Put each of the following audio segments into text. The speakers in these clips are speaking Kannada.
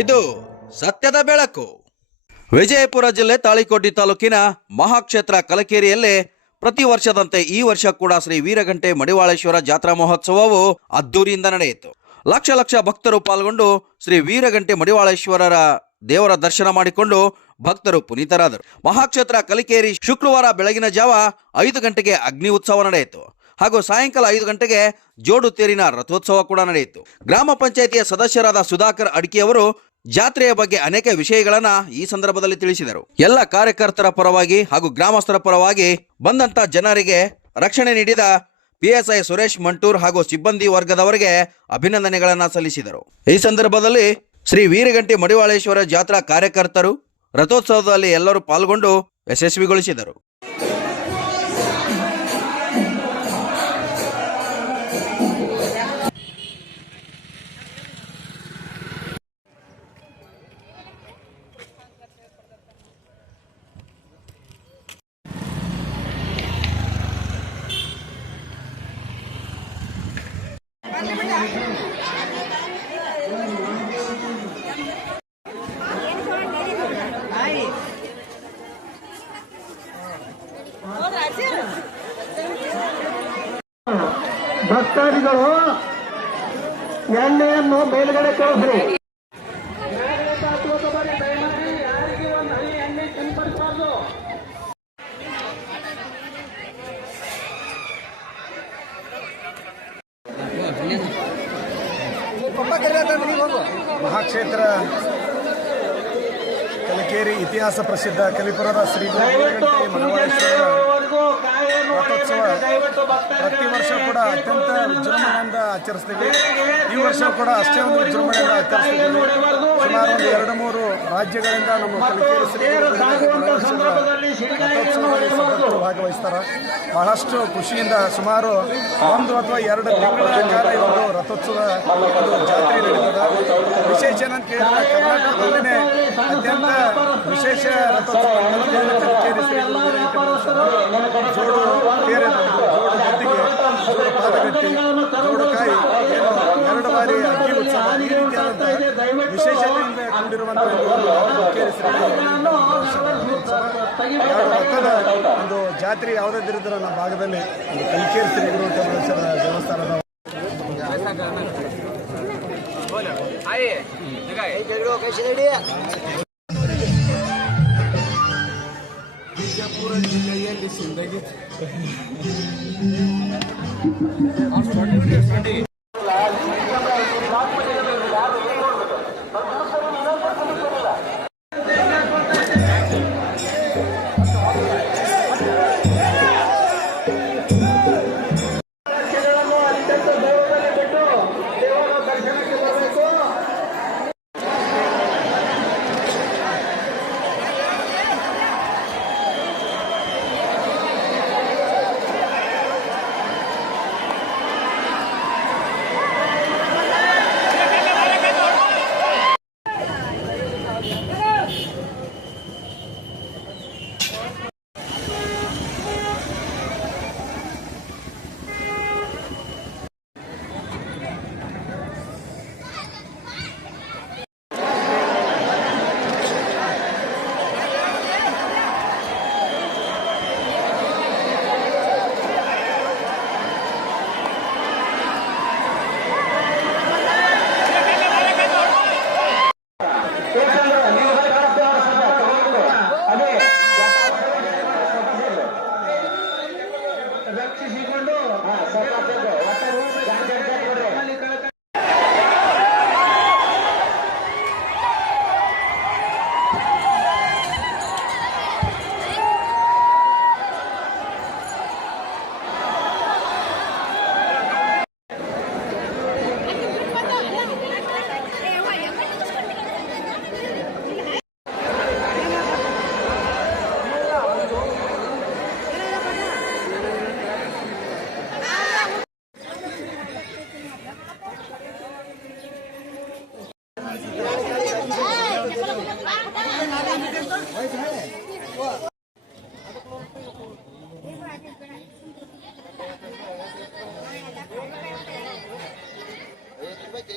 ಇದು ಸತ್ಯದ ಬೆಳಕು. ವಿಜಯಪುರ ಜಿಲ್ಲೆ ತಾಳಿಕೋಟಿ ತಾಲೂಕಿನ ಮಹಾಕ್ಷೇತ್ರ ಕಲಕೇರಿಯಲ್ಲಿ ಪ್ರತಿ ವರ್ಷದಂತೆ ಈ ವರ್ಷ ಕೂಡ ಶ್ರೀ ವೀರಗಂಟೆ ಮಡಿವಾಳೇಶ್ವರ ಜಾತ್ರಾ ಮಹೋತ್ಸವವು ಅದ್ದೂರಿಯಿಂದ ನಡೆಯಿತು. ಲಕ್ಷ ಲಕ್ಷ ಭಕ್ತರು ಪಾಲ್ಗೊಂಡು ಶ್ರೀ ವೀರಗಂಟೆ ಮಡಿವಾಳೇಶ್ವರರ ದೇವರ ದರ್ಶನ ಮಾಡಿಕೊಂಡು ಭಕ್ತರು ಪುನೀತರಾದರು. ಮಹಾಕ್ಷೇತ್ರ ಕಲಿಕೇರಿ ಶುಕ್ರವಾರ ಬೆಳಗಿನ ಜಾವ ಐದು ಗಂಟೆಗೆ ಅಗ್ನಿ ಉತ್ಸವ ನಡೆಯಿತು. ಹಾಗೂ ಸಾಯಂಕಾಲ ಐದು ಗಂಟೆಗೆ ಜೋಡು ತೇರಿನ ರಥೋತ್ಸವ ಕೂಡ ನಡೆಯಿತು. ಗ್ರಾಮ ಪಂಚಾಯಿತಿಯ ಸದಸ್ಯರಾದ ಸುಧಾಕರ್ ಅಡಿಕೆಯವರು ಜಾತ್ರೆಯ ಬಗ್ಗೆ ಅನೇಕ ವಿಷಯಗಳನ್ನ ಈ ಸಂದರ್ಭದಲ್ಲಿ ತಿಳಿಸಿದರು. ಎಲ್ಲ ಕಾರ್ಯಕರ್ತರ ಪರವಾಗಿ ಹಾಗೂ ಗ್ರಾಮಸ್ಥರ ಪರವಾಗಿ ಬಂದಂತ ಜನರಿಗೆ ರಕ್ಷಣೆ ನೀಡಿದ ಪಿಎಸ್ಐ ಸುರೇಶ್ ಮಂಟೂರ್ ಹಾಗೂ ಸಿಬ್ಬಂದಿ ವರ್ಗದವರಿಗೆ ಅಭಿನಂದನೆಗಳನ್ನು ಸಲ್ಲಿಸಿದರು. ಈ ಸಂದರ್ಭದಲ್ಲಿ ಶ್ರೀ ವೀರಗಂಟಿ ಮಡಿವಾಳೇಶ್ವರ ಜಾತ್ರಾ ಕಾರ್ಯಕರ್ತರು ರಥೋತ್ಸವದಲ್ಲಿ ಎಲ್ಲರೂ ಪಾಲ್ಗೊಂಡು ಯಶಸ್ವಿಗೊಳಿಸಿದರು. ಭಕ್ತಾದಿಗಳು ಎಣ್ಣೆಯನ್ನು ಮೇಲ್ಗಡೆ ಕಳಿಸ್ರಿ. ಮಹಾಕ್ಷೇತ್ರ ಕಲಿಕೇರಿ ಇತಿಹಾಸ ಪ್ರಸಿದ್ಧ ಕಲಿಪುರದ ಶ್ರೀ ರಥೋತ್ಸವ ಪ್ರತಿ ವರ್ಷ ಕೂಡ ಅತ್ಯಂತ ವಿಜೃಂಭಣೆಯಿಂದ ಆಚರಿಸ್ತೀವಿ. ಈ ವರ್ಷ ಕೂಡ ಅಷ್ಟೇ ಒಂದು ವಿಜೃಂಭಣೆಯಿಂದ ಆಚರಿಸ್ತೀವಿ. ಸುಮಾರು ಒಂದು ಎರಡು ಮೂರು ರಾಜ್ಯಗಳಿಂದ ನಮ್ಮ ರಥೋತ್ಸವದಲ್ಲಿ ಭಾಗವಹಿಸ್ತಾರೆ. ಬಹಳಷ್ಟು ಖುಷಿಯಿಂದ ಸುಮಾರು ಒಂದು ಅಥವಾ ಎರಡು ತಿಂಗಳ ಕಾಲ ಒಂದು ರಥೋತ್ಸವ ಜಾತ್ರೆ ನಡೀತದೆ. ವಿಶೇಷ ಏನಂತ ಕೇಳಿದ್ರೆ ಕರ್ನಾಟಕದಲ್ಲೇ ಅತ್ಯಂತ ವಿಶೇಷ ರಥೋತ್ಸವ ಜೋಡು ಜೋಡು ಗದ್ದಿಗೆ ಜೋಡು ಪಾದಗಟ್ಟಿ. ಏನು ಎರಡು ಬಾರಿ ಅಕ್ಕಿ ಉತ್ಸವ ಈ ರೀತಿಯಾದಂಥ ವಿಶೇಷತೆಯಿಂದ ಕೂಡಿರುವಂಥ ಒಂದು ಎರಡು ಜಾತ್ರೆ ಯಾವುದಾದ್ರಿದ್ರೆ ನಮ್ಮ ಭಾಗದಲ್ಲಿ ಒಂದು ಕಲಿಕೇರಿ ಶ್ರೀ ಗುರುಟೇಶ್ವರ ದೇವಸ್ಥಾನದ ಬಿಜಾಪುರ ती जिंदगीच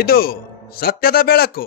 ಇದು ಸತ್ಯದ ಬೆಳಕು.